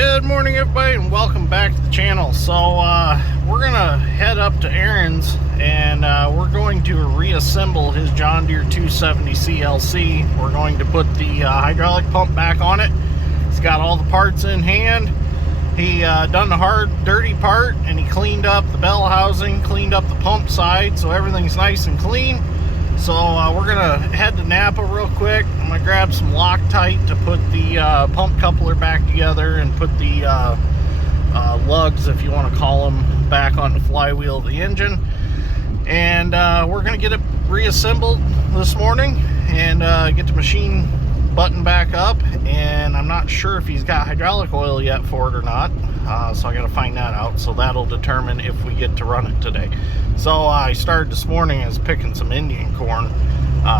Good morning, everybody, and welcome back to the channel. So we're gonna head up to Aaron's and we're going to reassemble his John Deere 270 CLC. We're going to put the hydraulic pump back on it. He's got all the parts in hand. He done the hard, dirty part, and he cleaned up the bell housing, cleaned up the pump side, so everything's nice and clean. So we're gonna head to Napa real quick. I'm gonna grab some Loctite to put the pump coupler back together and put the lugs, if you want to call them, back on the flywheel of the engine. And we're gonna get it reassembled this morning and get the machine button back up. And I'm not sure if he's got hydraulic oil yet for it or not, so I gotta find that out. So that'll determine if we get to run it today. So I started this morning as picking some Indian corn.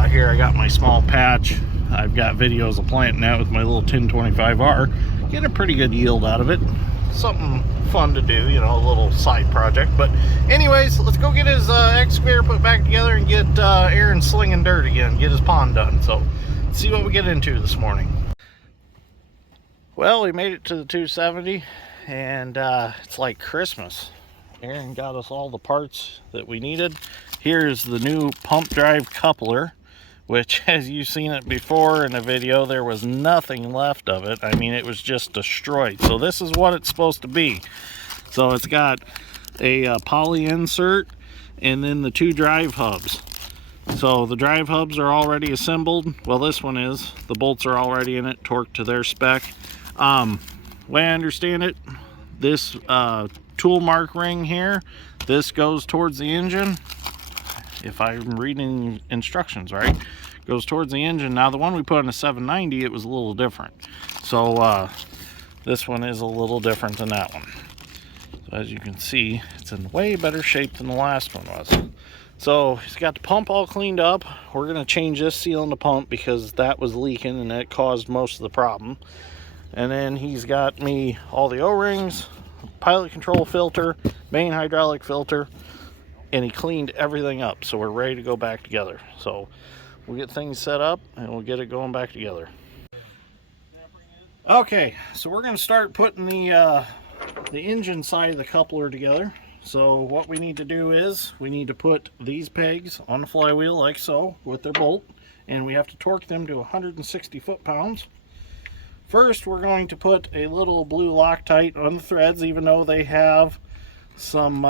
Here I got my small patch. I've got videos of planting that with my little 1025R. Get a pretty good yield out of it. Something fun to do, you know, a little side project. But anyways, let's go get his excavator put back together and get Aaron slinging dirt again, get his pond done. So let's see what we get into this morning. Well, we made it to the 270 and it's like Christmas. Aaron got us all the parts that we needed. Here's the new pump drive coupler, which, as you've seen it before in the video, there was nothing left of it. I mean, it was just destroyed. So this is what it's supposed to be. So it's got a poly insert and then the two drive hubs. So the drive hubs are already assembled. Well, this one is. The bolts are already in it, torqued to their spec. Way I understand it, this tool mark ring here, this goes towards the engine. If I'm reading instructions right, goes towards the engine. Now the one we put on the 790, it was a little different. So this one is a little different than that one. So as you can see, it's in way better shape than the last one was. So he's got the pump all cleaned up. We're gonna change this seal in the pump because that was leaking and that caused most of the problem. And then he's got me all the O-rings, pilot control filter, main hydraulic filter, and he cleaned everything up. So we're ready to go back together. So we'll get things set up and we'll get it going back together. Okay, so we're gonna start putting the engine side of the coupler together. So what we need to do is we need to put these pegs on the flywheel like so with their bolt, and we have to torque them to 160 foot-pounds. First, we're going to put a little blue Loctite on the threads, even though they have some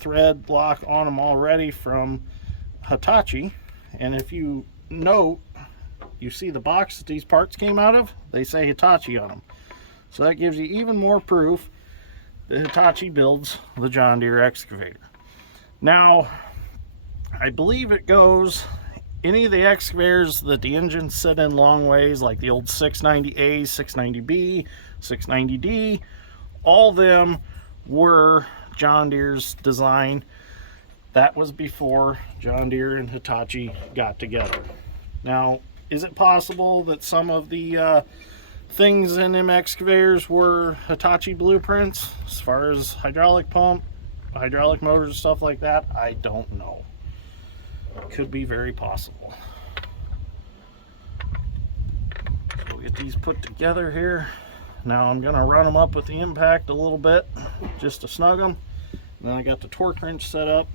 thread lock on them already from Hitachi. And if you note, you see the box that these parts came out of, they say Hitachi on them. So that gives you even more proof that Hitachi builds the John Deere excavator. Now, I believe it goes, any of the excavators that the engine set in long ways, like the old 690A, 690B, 690D, all of them were John Deere's design. That was before John Deere and Hitachi got together. Now, is it possible that some of the things in them excavators were Hitachi blueprints as far as hydraulic pump, hydraulic motors, stuff like that? I don't know. Could be very possible. So we'll get these put together here. Now I'm going to run them up with the impact a little bit just to snug them. And then I got the torque wrench set up.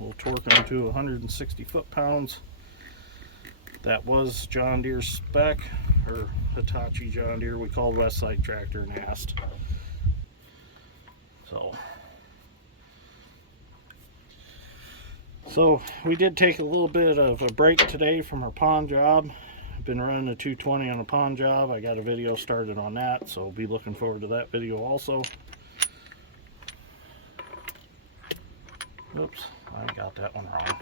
We'll torque them to 160 foot-pounds. That was John Deere spec, or Hitachi John Deere. We called Westside Tractor and asked. So we did take a little bit of a break today from our pond job. I've been running a 220 on a pond job. I got a video started on that, so be looking forward to that video also. Oops, I got that one wrong.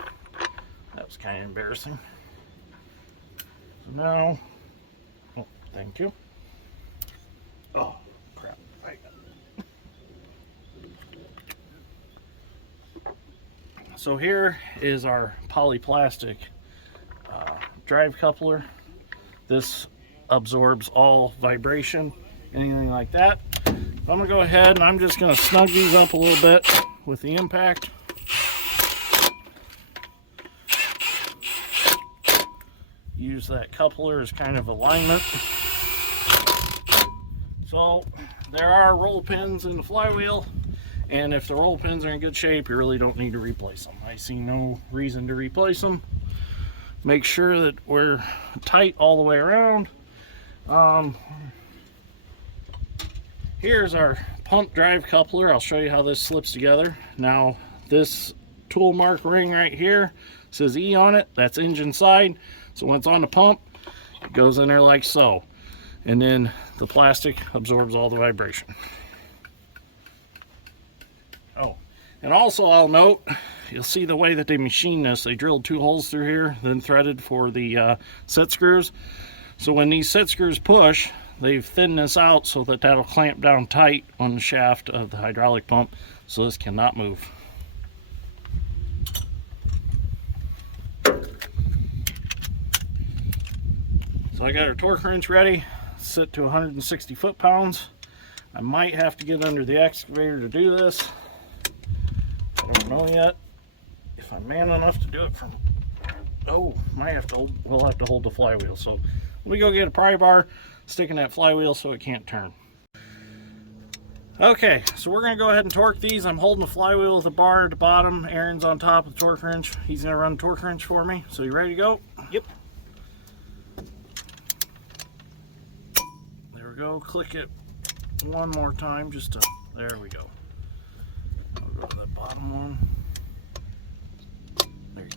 That was kind of embarrassing. So now, oh, thank you. Oh, crap. So here is our polyplastic drive coupler. This absorbs all vibration, anything like that. I'm gonna go ahead and I'm just gonna snug these up a little bit with the impact. Use that coupler as kind of alignment. So there are roll pins in the flywheel, and if the roll pins are in good shape, you really don't need to replace them. I see no reason to replace them. Make sure that we're tight all the way around. Here's our pump drive coupler. I'll show you how this slips together. Now this tool mark ring right here says E on it. That's engine side. So when it's on the pump, it goes in there like so. And then the plastic absorbs all the vibration. Oh, and also I'll note, you'll see the way that they machine this. They drilled 2 holes through here, then threaded for the set screws. So when these set screws push, they've thinned this out so that that'll clamp down tight on the shaft of the hydraulic pump, so this cannot move. So I got our torque wrench ready, set to 160 foot-pounds. I might have to get under the excavator to do this. I don't know yet if I'm man enough to do it from, oh, might have to, we'll have to hold the flywheel. So let me go get a pry bar, stick in that flywheel so it can't turn. Okay, so we're gonna go ahead and torque these. I'm holding the flywheel with the bar at the bottom. Aaron's on top of the torque wrench. He's gonna run the torque wrench for me. So you ready to go? Yep. There we go. Click it one more time just to, there we go. I'll go to that bottom one. There you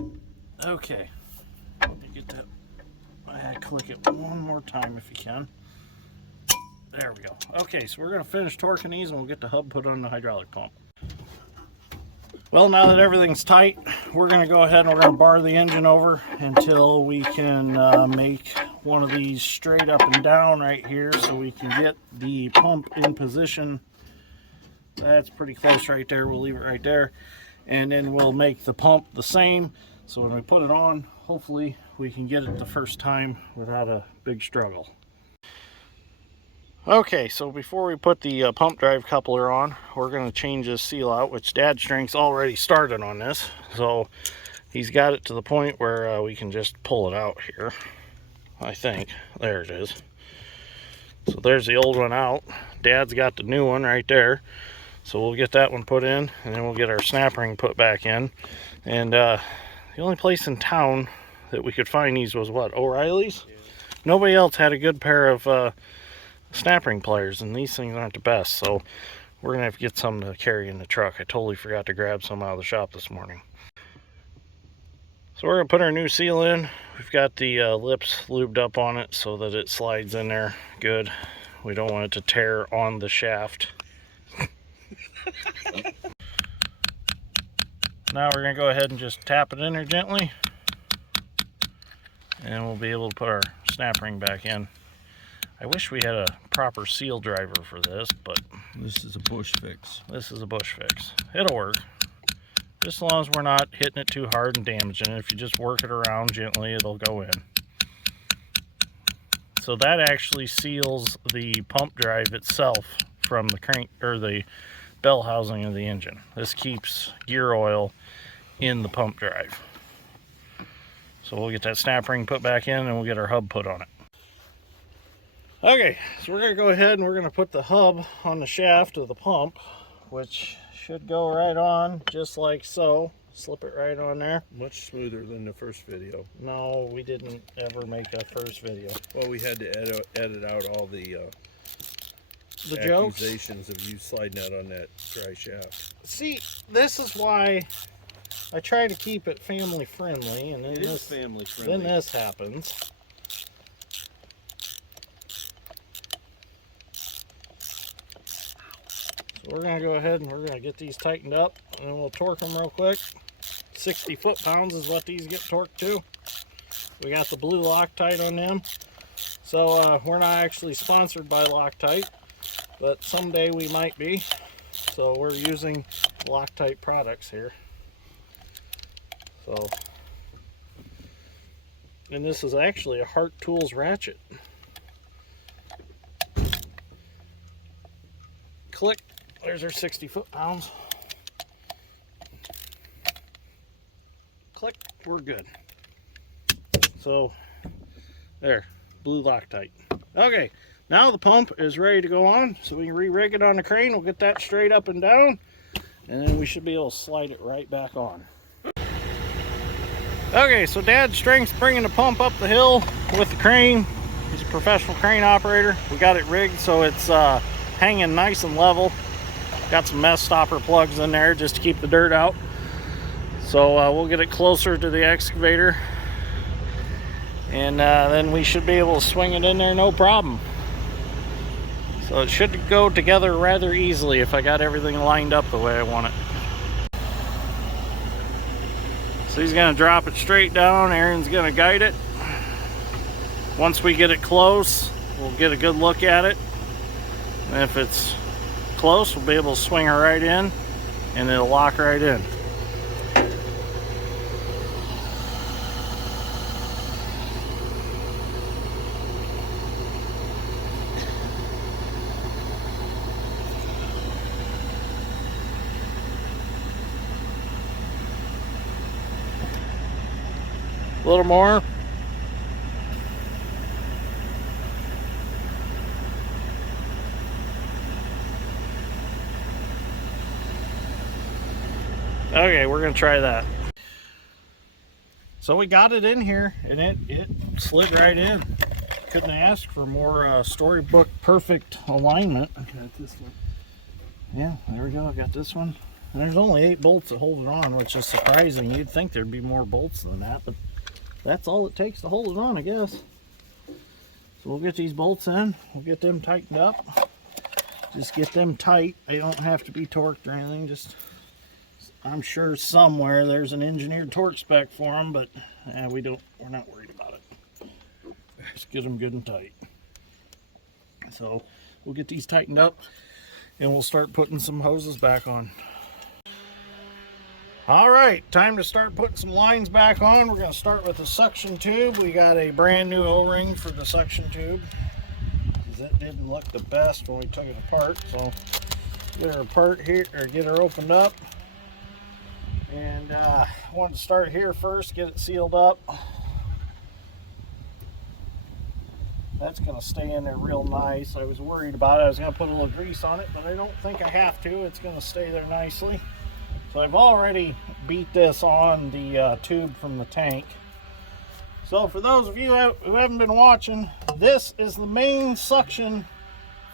go. Okay. Let me get that. Click it one more time if you can. There we go. Okay, so we're going to finish torquing these and we'll get the hub put on the hydraulic pump. Well, now that everything's tight, we're going to go ahead and we're going to bar the engine over until we can make one of these straight up and down right here so we can get the pump in position. That's pretty close right there. We'll leave it right there. And then we'll make the pump the same. So when we put it on, hopefully we can get it the first time without a big struggle. Okay, so before we put the pump drive coupler on, we're going to change this seal out, which Dad Strength's already started on this. So he's got it to the point where we can just pull it out here, I think. There it is. So there's the old one out. Dad's got the new one right there. So we'll get that one put in, and then we'll get our snap ring put back in. And the only place in town that we could find these was what, O'Reilly's? Yeah. Nobody else had a good pair of snap ring pliers, and these things aren't the best, so we're gonna have to get some to carry in the truck. I totally forgot to grab some out of the shop this morning. So we're gonna put our new seal in. We've got the lips lubed up on it so that it slides in there good. We don't want it to tear on the shaft. Now we're gonna go ahead and just tap it in there gently, and we'll be able to put our snap ring back in. I wish we had a proper seal driver for this, but this is a bush fix. This is a bush fix. It'll work, just as long as we're not hitting it too hard and damaging it. If you just work it around gently, it'll go in. So that actually seals the pump drive itself from the crank or the bell housing of the engine. This keeps gear oil in the pump drive. So we'll get that snap ring put back in and we'll get our hub put on it. Okay, so we're going to go ahead and we're going to put the hub on the shaft of the pump, which should go right on just like so. Slip it right on there. Much smoother than the first video. No, we didn't ever make a first video. Well, we had to edit out all the jokes? Accusations of you sliding out on that dry shaft. See, this is why I try to keep it family friendly, and then family friendly. Then this happens. So we're going to go ahead and we're going to get these tightened up, and then we'll torque them real quick. 60 foot-pounds is what these get torqued to. We got the blue Loctite on them. So we're not actually sponsored by Loctite, but someday we might be. So we're using Loctite products here. So, and this is actually a Hart Tools ratchet. Click. There's our 60 foot-pounds. Click. We're good. So, there. blue Loctite. Okay, now the pump is ready to go on, so we can re-rig it on the crane. We'll get that straight up and down, and then we should be able to slide it right back on. Okay, so Dad's strength's bringing the pump up the hill with the crane. He's a professional crane operator. We got it rigged so it's hanging nice and level. Got some mess stopper plugs in there just to keep the dirt out. So we'll get it closer to the excavator, and then we should be able to swing it in there no problem. So it should go together rather easily if I got everything lined up the way I want it. So he's going to drop it straight down. Aaron's going to guide it. Once we get it close, we'll get a good look at it. And if it's close, we'll be able to swing it right in, and it'll lock right in. A little more. Okay, we're gonna try that. So we got it in here, and it slid right in. Couldn't ask for more storybook perfect alignment. I got this one. Yeah, there we go. I got this one. And there's only 8 bolts that hold it on, which is surprising. You'd think there'd be more bolts than that, but that's all it takes to hold it on, I guess. So we'll get these bolts in. We'll get them tightened up. Just get them tight. They don't have to be torqued or anything. Just, I'm sure somewhere there's an engineered torque spec for them, but we're not worried about it. Just get them good and tight. So we'll get these tightened up, and we'll start putting some hoses back on. All right, time to start putting some lines back on. We're going to start with the suction tube. We got a brand new O-ring for the suction tube, because it didn't look the best when we took it apart. So get her apart here, or get her opened up. And I wanted to start here first, get it sealed up. That's going to stay in there real nice. I was worried about it. I was going to put a little grease on it, but I don't think I have to. It's going to stay there nicely. So I've already beat this on the tube from the tank. So for those of you who haven't been watching, this is the main suction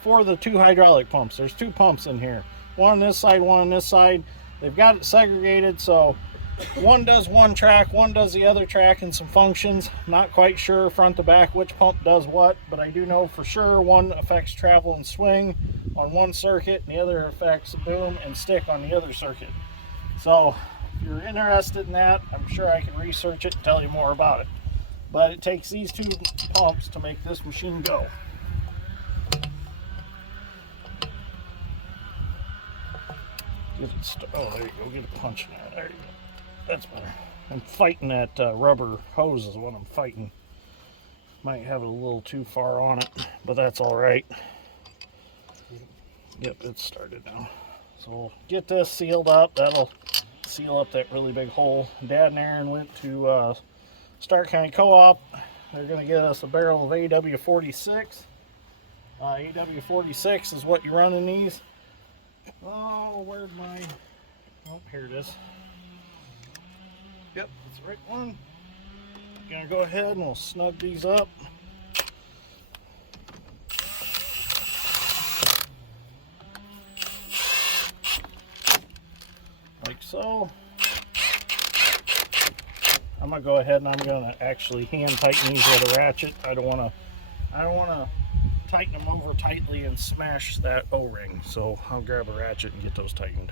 for the 2 hydraulic pumps. There's 2 pumps in here. One on this side, one on this side. They've got it segregated, so one does one track, one does the other track and some functions. I'm not quite sure front to back which pump does what, but I do know for sure one affects travel and swing on one circuit, and the other affects boom and stick on the other circuit. So if you're interested in that, I'm sure I can research it and tell you more about it. But it takes these 2 pumps to make this machine go. Oh, there you go. Get a punch in there. There you go. That's better. I'm fighting that rubber hose is what I'm fighting. Might have it a little too far on it, but that's all right. Yep, it's started now. So we'll get this sealed up. That'll seal up that really big hole. Dad and Aaron went to Stark County Co-op. They're going to get us a barrel of AW46. AW46 is what you run in these. Oh, where'd my... Oh, here it is. Yep, that's the right one. Gonna go ahead and we'll snug these up. Like so. I'm gonna go ahead and I'm gonna actually hand tighten these with a ratchet. I don't wanna tighten them over tightly and smash that O-ring. So I'll grab a ratchet and get those tightened.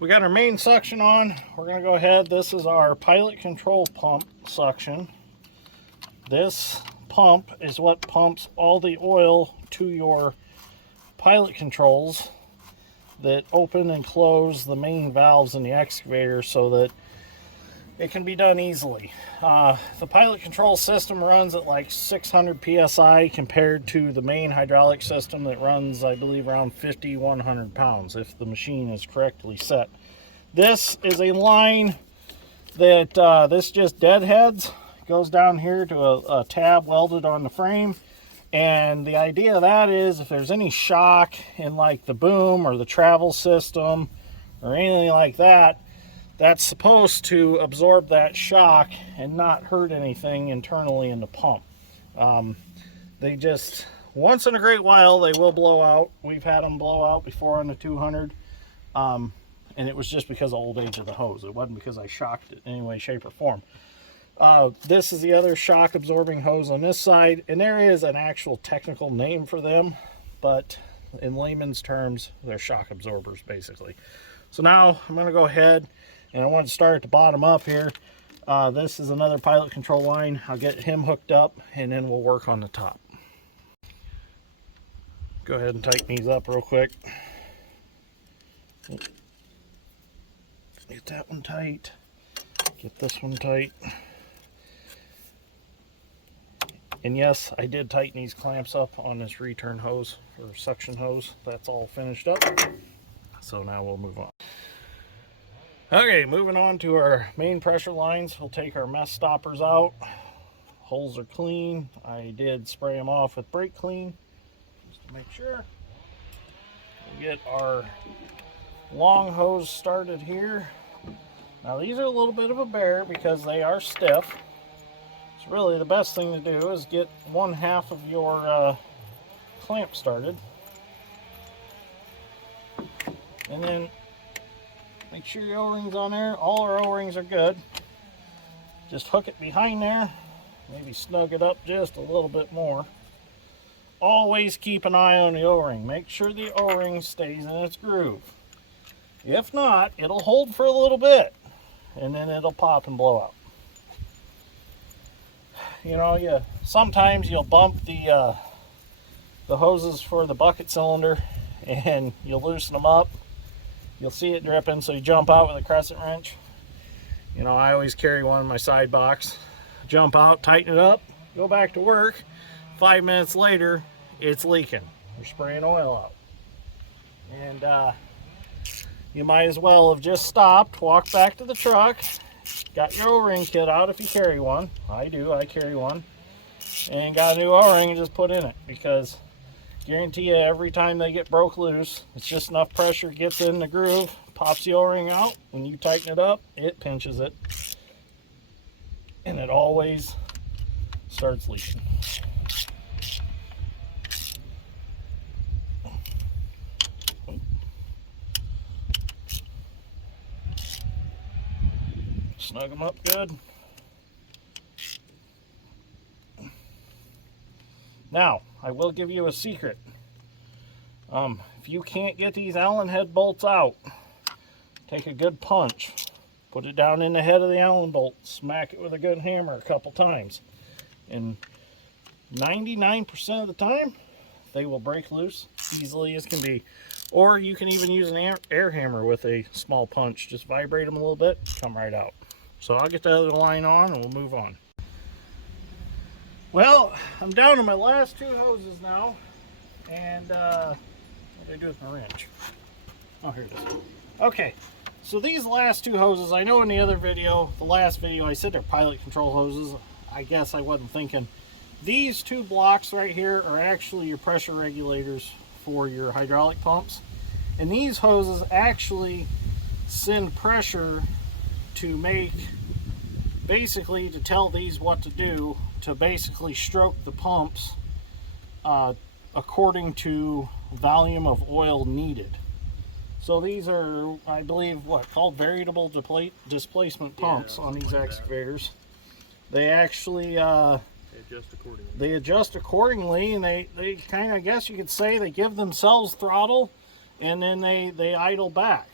We got our main suction on. We're gonna go ahead. This is our pilot control pump suction. This pump is what pumps all the oil to your pilot controls that open and close the main valves in the excavator so that it can be done easily. The pilot control system runs at like 600 psi compared to the main hydraulic system that runs, I believe, around 100 pounds if the machine is correctly set. This is a line that this just deadheads, goes down here to a tab welded on the frame. And the idea of that is if there's any shock in like the boom or the travel system or anything like that, that's supposed to absorb that shock and not hurt anything internally in the pump. They just, once in a great while, they will blow out. We've had them blow out before on the 200. And it was just because of old age of the hose. It wasn't because I shocked it in any way, shape, or form. This is the other shock absorbing hose on this side, and there is an actual technical name for them, but in layman's terms, they're shock absorbers basically. So now I'm going to go ahead and I want to start at the bottom up here. This is another pilot control line. I'll get him hooked up and then we'll work on the top. Go ahead and tighten these up real quick. Get that one tight. Get this one tight. And yes, I did tighten these clamps up on this return hose or suction hose. That's all finished up. So now we'll move on. Okay, moving on to our main pressure lines. We'll take our mess stoppers out. Holes are clean. I did spray them off with brake clean just to make sure. We'll get our long hose started here. Now these are a little bit of a bear because they are stiff. So really the best thing to do is get one half of your clamp started. And then make sure your O-ring's on there. All our O-rings are good. Just hook it behind there. Maybe snug it up just a little bit more. Always keep an eye on the O-ring. Make sure the O-ring stays in its groove. If not, it'll hold for a little bit and then it'll pop and blow out. You know, sometimes you'll bump the hoses for the bucket cylinder and you'll loosen them up. You'll see it dripping, so you jump out with a crescent wrench. You know, I always carry one in my side box. Jump out, tighten it up, go back to work. 5 minutes later, it's leaking. You're spraying oil out. And you might as well have just stopped, walked back to the truck, got your O-ring kit out if you carry one. I do, I carry one. And got a new O-ring and just put in it, because guarantee you every time they get broke loose, it's just enough pressure gets in the groove, pops the O-ring out. When you tighten it up, it pinches it. And it always starts leaking. Snug them up good. Now, I will give you a secret. If you can't get these Allen head bolts out, take a good punch. Put it down in the head of the Allen bolt. Smack it with a good hammer a couple times. And 99% of the time, they will break loose easily as can be. Or you can even use an air hammer with a small punch. Just vibrate them a little bit, come right out. So I'll get the other line on and we'll move on. Well, I'm down to my last two hoses now. And what did I do with my wrench? Oh, here it is. Okay, so these last two hoses, I know in the other video, the last video, I said they're pilot control hoses. I guess I wasn't thinking. These two blocks right here are actually your pressure regulators for your hydraulic pumps. And these hoses actually send pressure to make, basically to tell these what to do, to basically stroke the pumps according to volume of oil needed. So these are, I believe, called variable displacement pumps on these excavators. They actually they adjust accordingly, and they kind of, I guess you could say, they give themselves throttle and then they idle back.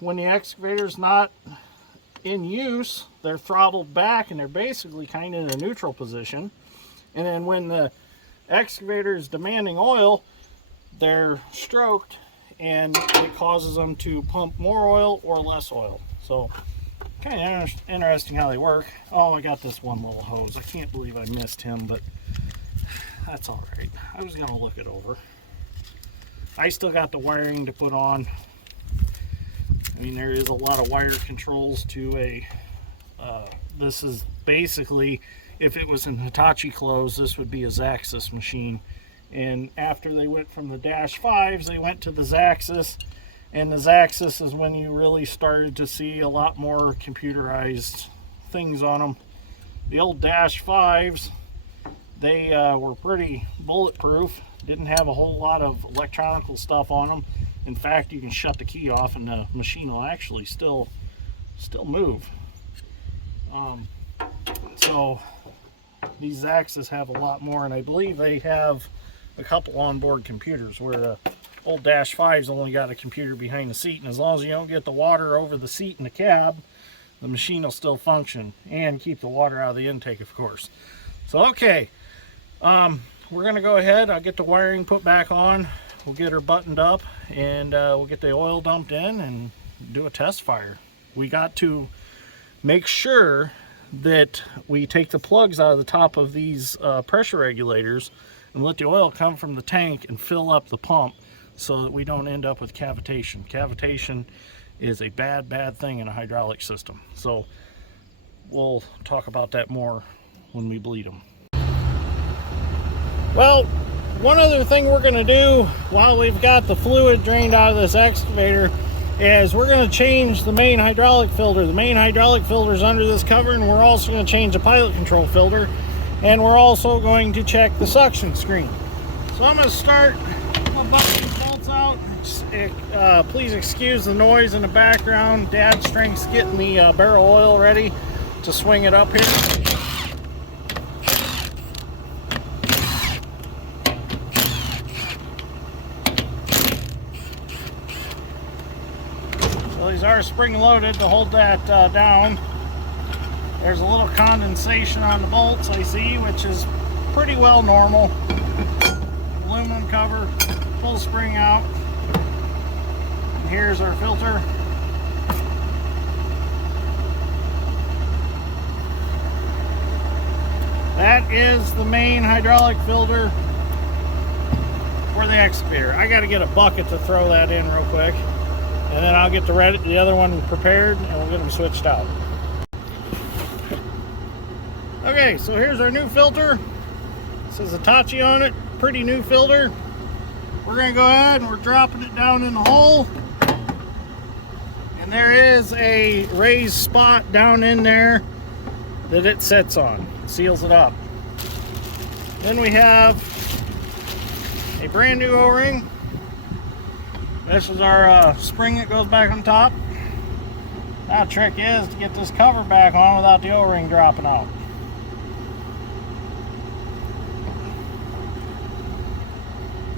When the excavator's not in use, they're throttled back and they're basically kind of in a neutral position. And then when the excavator is demanding oil, they're stroked and it causes them to pump more oil or less oil. So kind of interesting how they work. Oh, I got this one little hose. I can't believe I missed him, but that's all right. I was gonna look it over. I still got the wiring to put on. I mean, there is a lot of wire controls to a, this is basically, if it was an Hitachi clothes, this would be a Zaxxas machine. And after they went from the Dash 5s, they went to the Zaxxas. And the Zaxxas is when you really started to see a lot more computerized things on them. The old Dash 5s, they were pretty bulletproof. Didn't have a whole lot of electronical stuff on them. In fact, you can shut the key off and the machine will actually still move. So these Zaxxas have a lot more, and I believe they have a couple onboard computers, where the old Dash 5's only got a computer behind the seat, and as long as you don't get the water over the seat in the cab, the machine will still function, and keep the water out of the intake, of course. So okay, we're gonna go ahead. I'll get the wiring put back on, we'll get her buttoned up, and we'll get the oil dumped in and do a test fire. We got to make sure that we take the plugs out of the top of these pressure regulators and let the oil come from the tank and fill up the pump, so that we don't end up with cavitation. Cavitation is a bad thing in a hydraulic system. So we'll talk about that more when we bleed them. Well, one other thing we're going to do while we've got the fluid drained out of this excavator is we're going to change the main hydraulic filter. The main hydraulic filter is under this cover, and we're also going to change the pilot control filter, and we're also going to check the suction screen. So I'm going to start my bolts out. Please excuse the noise in the background. Dad's strength's getting the barrel oil ready to swing it up here. So these are spring loaded to hold that down. There's a little condensation on the bolts, I see, which is pretty well normal. Aluminum cover, pull spring out. And here's our filter. That is the main hydraulic filter for the excavator. I got to get a bucket to throw that in real quick, and then I'll get the other one prepared, and we'll get them switched out. Okay, so here's our new filter. It says Hitachi on it. Pretty new filter. We're going to go ahead and we're dropping it down in the hole. And there is a raised spot down in there that it sits on. It seals it up. Then we have a brand new O-ring. This is our spring that goes back on top. Now the trick is to get this cover back on without the O-ring dropping out.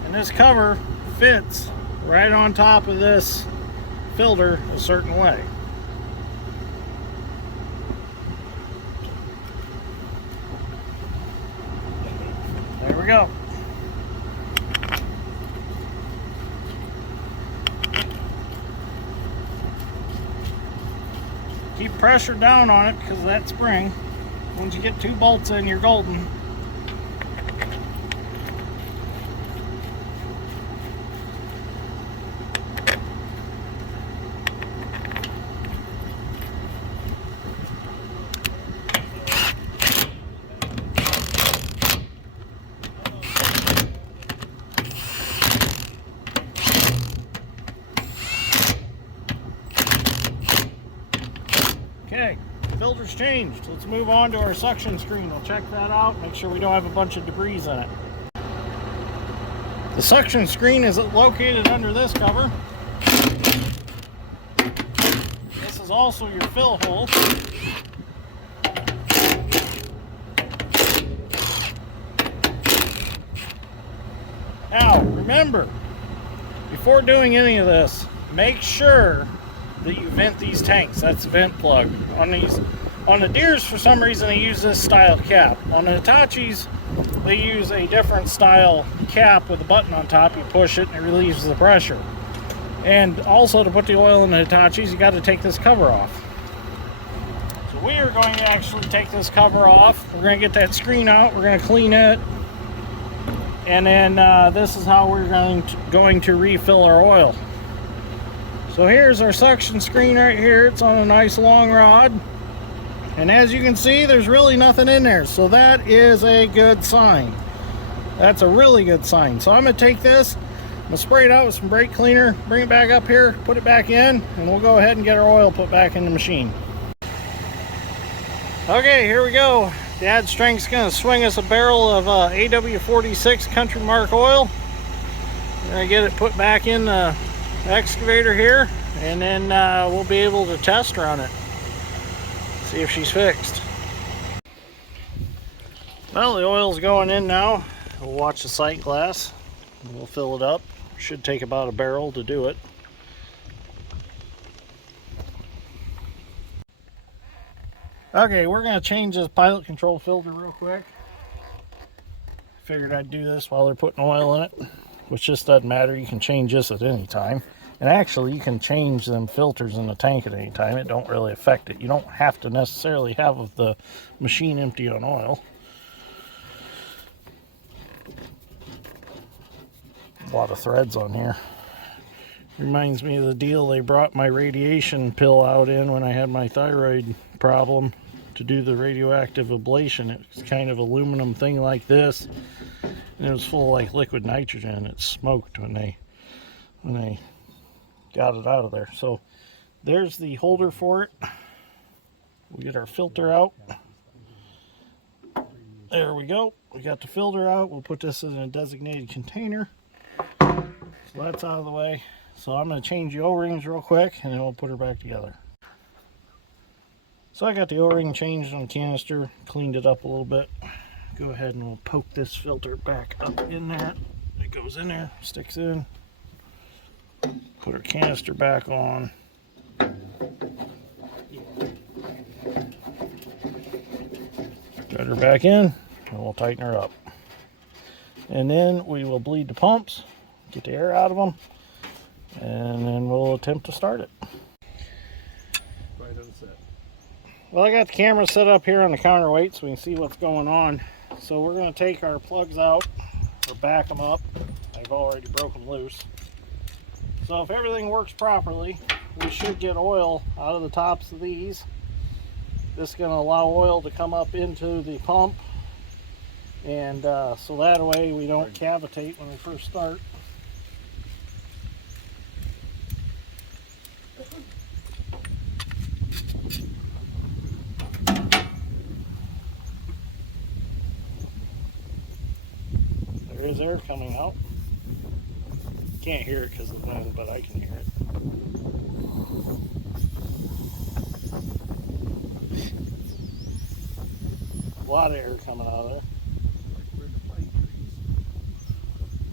And this cover fits right on top of this filter a certain way. There we go. Keep pressure down on it because of that spring. Once you get 2 bolts in, you're golden. Okay, filter's changed. Let's move on to our suction screen. We'll check that out, make sure we don't have a bunch of debris in it. The suction screen is located under this cover. This is also your fill hole. Now, remember, before doing any of this, make sure that you vent these tanks. That's the vent plug. On the Deeres, for some reason, they use this style cap. On the Hitachis, they use a different style cap with a button on top. You push it and it relieves the pressure. And also, to put the oil in the Hitachis, you got to take this cover off. So we are going to actually take this cover off. We're going to get that screen out. We're going to clean it. And then this is how we're going to refill our oil. So here's our suction screen right here. It's on a nice long rod. And as you can see, there's really nothing in there. So that is a good sign. That's a really good sign. So I'm going to take this, I'm going to spray it out with some brake cleaner, bring it back up here, put it back in, and we'll go ahead and get our oil put back in the machine. Okay, here we go. Dad Strength's going to swing us a barrel of AW46 Country Mark oil. We're going to get it put back in the excavator here, and then we'll be able to test run it. See if she's fixed. Well, the oil's going in now. We'll watch the sight glass. We'll fill it up. Should take about a barrel to do it. Okay, we're going to change this pilot control filter real quick. Figured I'd do this while they're putting oil in it, which just doesn't matter. You can change this at any time. And actually, you can change them filters in the tank at any time. It don't really affect it. You don't have to necessarily have the machine empty on oil. A lot of threads on here. Reminds me of the deal they brought my radiation pill out in when I had my thyroid problem to do the radioactive ablation. It's kind of aluminum thing like this, and it was full of like liquid nitrogen. It smoked when they got it out of there. So there's the holder for it. We get our filter out. There we go. We got the filter out. We'll put this in a designated container. So that's out of the way. So I'm going to change the O-rings real quick, and then we'll put her back together. So I got the O-ring changed on the canister, cleaned it up a little bit. Go ahead and we'll poke this filter back up in there. It goes in there, sticks in. Put our canister back on. Thread her back in, and we'll tighten her up. And then we will bleed the pumps, get the air out of them, and then we'll attempt to start it. Right on set. Well, I got the camera set up here on the counterweight so we can see what's going on. So we're going to take our plugs out, or back them up. I've already broke them loose. So if everything works properly, we should get oil out of the tops of these. This is going to allow oil to come up into the pump, and so that way we don't cavitate when we first start. There is air coming out. Can't hear it because of the wind, but I can hear it. A lot of air coming out of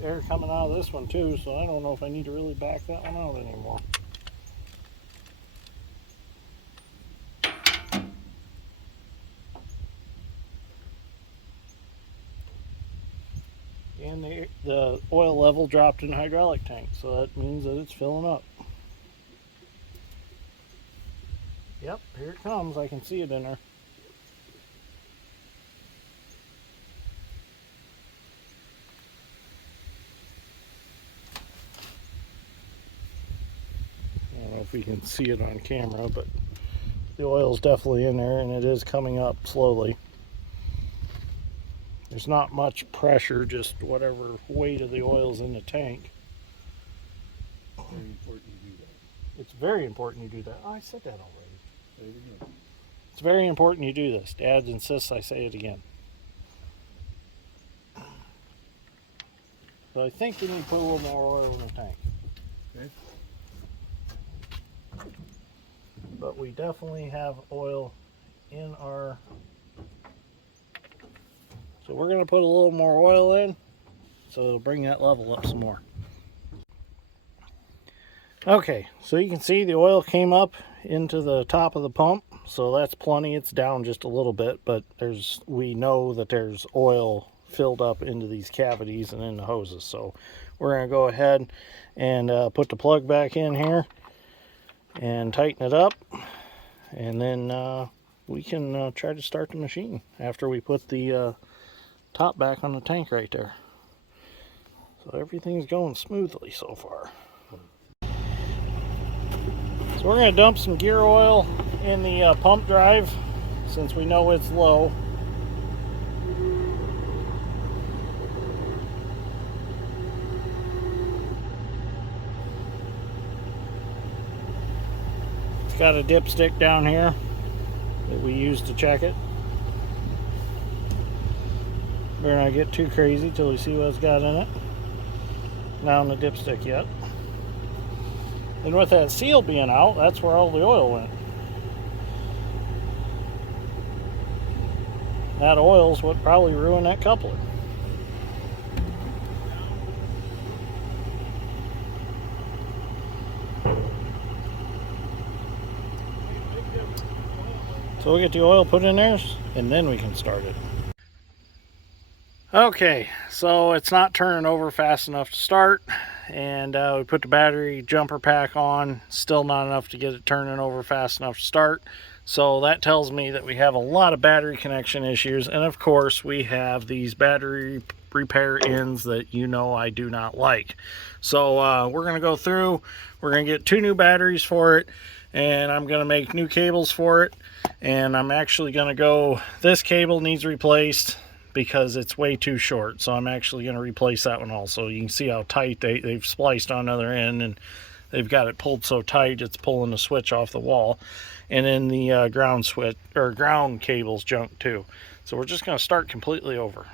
there. Air coming out of this one too, so I don't know if I need to really back that one out anymore. And the oil level dropped in the hydraulic tank, so that means that it's filling up. Yep, here it comes. I can see it in there. I don't know if we can see it on camera, but the oil's definitely in there, and it is coming up slowly. There's not much pressure, just whatever weight of the oil's in the tank. Very important you do that. It's very important you do that. Oh, I said that already. There we go. It's very important you do this. Dad insists I say it again. But I think we need to put a little more oil in the tank. Okay. But we definitely have oil in our... So we're going to put a little more oil in, so it'll bring that level up some more. Okay, so you can see the oil came up into the top of the pump, so that's plenty. It's down just a little bit, but we know that there's oil filled up into these cavities and in the hoses. So we're going to go ahead and put the plug back in here and tighten it up, and then we can try to start the machine after we put the top back on the tank right there. So everything's going smoothly so far. So we're going to dump some gear oil in the pump drive since we know it's low. It's got a dipstick down here that we use to check it. Better not get too crazy till we see what it's got in it. Not on the dipstick yet. And with that seal being out, that's where all the oil went. That oil's what probably ruined that coupler. So we'll get the oil put in there, and then we can start it. Okay, so it's not turning over fast enough to start, and we put the battery jumper pack on, still not enough to get it turning over fast enough to start. So that tells me that we have a lot of battery connection issues, and of course we have these battery repair ends that you know I do not like. So we're going to go through, we're going to get 2 new batteries for it, and I'm going to make new cables for it. And I'm actually going to go, this cable needs replaced because it's way too short, so I'm actually going to replace that one also. You can see how tight they've spliced on the other end, and they've got it pulled so tight it's pulling the switch off the wall. And then the ground switch or ground cable's junk too. So we're just going to start completely over.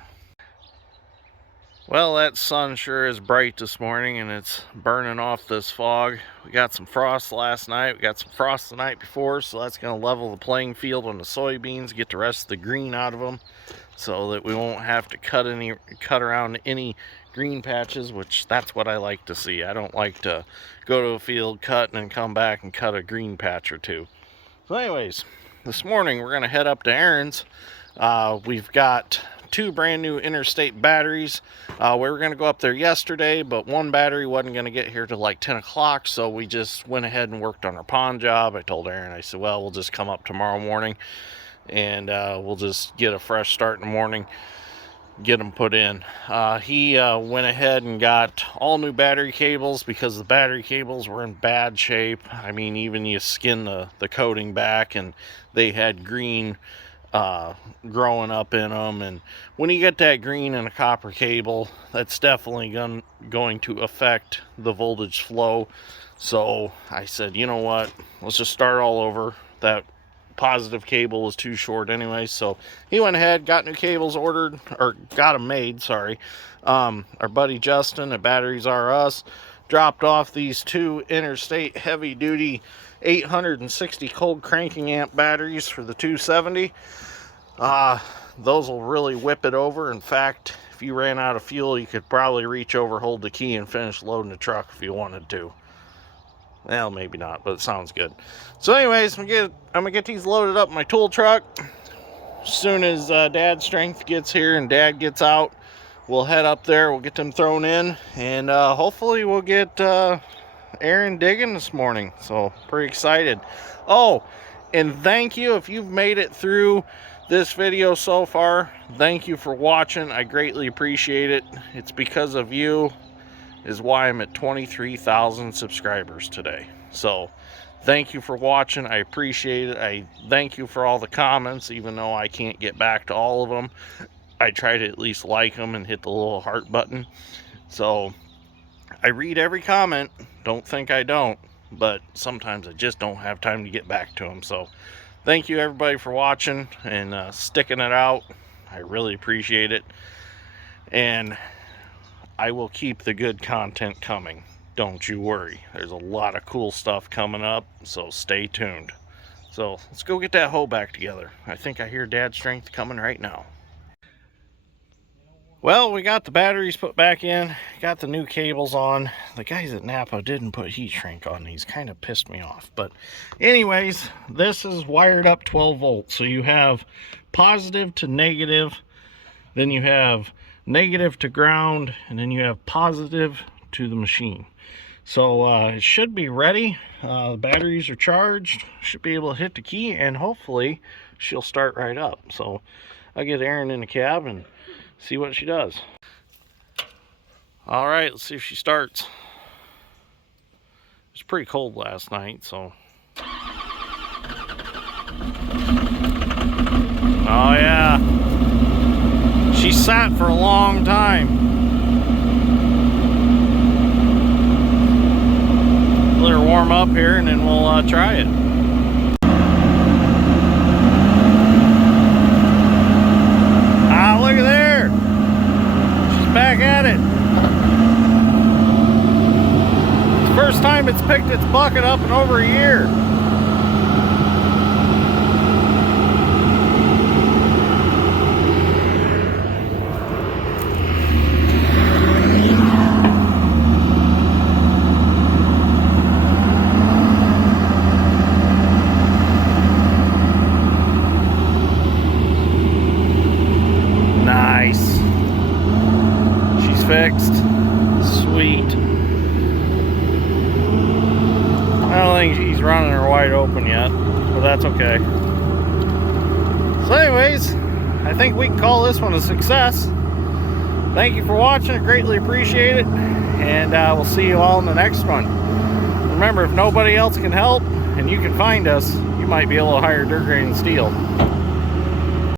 Well, that sun sure is bright this morning, and it's burning off this fog. We got some frost last night, we got some frost the night before, so that's going to level the playing field on the soybeans, get the rest of the green out of them, so that we won't have to cut around any green patches, which that's what I like to see. I don't like to go to a field, cut, and then come back and cut a green patch or two. So anyways, this morning we're going to head up to Aaron's. We've got 2 brand new interstate batteries. We were going to go up there yesterday, but one battery wasn't going to get here till like 10 o'clock, so we just went ahead and worked on our pond job. I told Aaron, I said, well, we'll just come up tomorrow morning, and we'll just get a fresh start in the morning, get them put in. He went ahead and got all new battery cables because the battery cables were in bad shape. I mean, even you skin the coating back, and they had green growing up in them, and when you get that green in a copper cable, that's definitely going to affect the voltage flow. So I said, you know what, let's just start all over. That positive cable was too short anyway, so he went ahead, got new cables ordered, or got them made, sorry. Our buddy Justin at Batteries R Us dropped off these 2 interstate heavy duty 860 cold cranking amp batteries for the 270. Those will really whip it over. In fact, if you ran out of fuel, you could probably reach over, hold the key, and finish loading the truck if you wanted to. Well, maybe not, but it sounds good. So anyways, I'm gonna get these loaded up in my tool truck. As soon as Dad's strength gets here and Dad gets out, we'll head up there, we'll get them thrown in, and hopefully we'll get Aaron digging this morning. So pretty excited. Oh, and thank you if you've made it through this video so far. Thank you for watching. I greatly appreciate it. It's because of you is why I'm at 23,000 subscribers today. So thank you for watching. I appreciate it. I thank you for all the comments, even though I can't get back to all of them. I try to at least like them and hit the little heart button. So I read every comment. Don't think I don't, but sometimes I just don't have time to get back to them. So thank you everybody for watching and sticking it out. I really appreciate it, and I will keep the good content coming. Don't you worry. There's a lot of cool stuff coming up, so stay tuned. So let's go get that hoe back together. I think I hear Dad's strength coming right now. Well, we got the batteries put back in, got the new cables on. The guys at Napa didn't put heat shrink on these, kind of pissed me off. But anyways, this is wired up 12 volts. So you have positive to negative, then you have negative to ground, and then you have positive to the machine. So it should be ready. The batteries are charged, should be able to hit the key, and hopefully she'll start right up. So I'll get Erin in the cab and see what she does. All right, let's see if she starts. It was pretty cold last night, so Oh yeah. She sat for a long time. Let her warm up here and then we'll try it. Ah, look at there. She's back at it. It's the first time it's picked its bucket up in over a year. Nice. She's fixed. Sweet. I don't think he's running her wide open yet, but that's okay. So anyways, I think we can call this one a success. Thank you for watching. I greatly appreciate it. And we'll see you all in the next one. Remember, if nobody else can help and you can find us, you might be able to hire dirt grade and steel.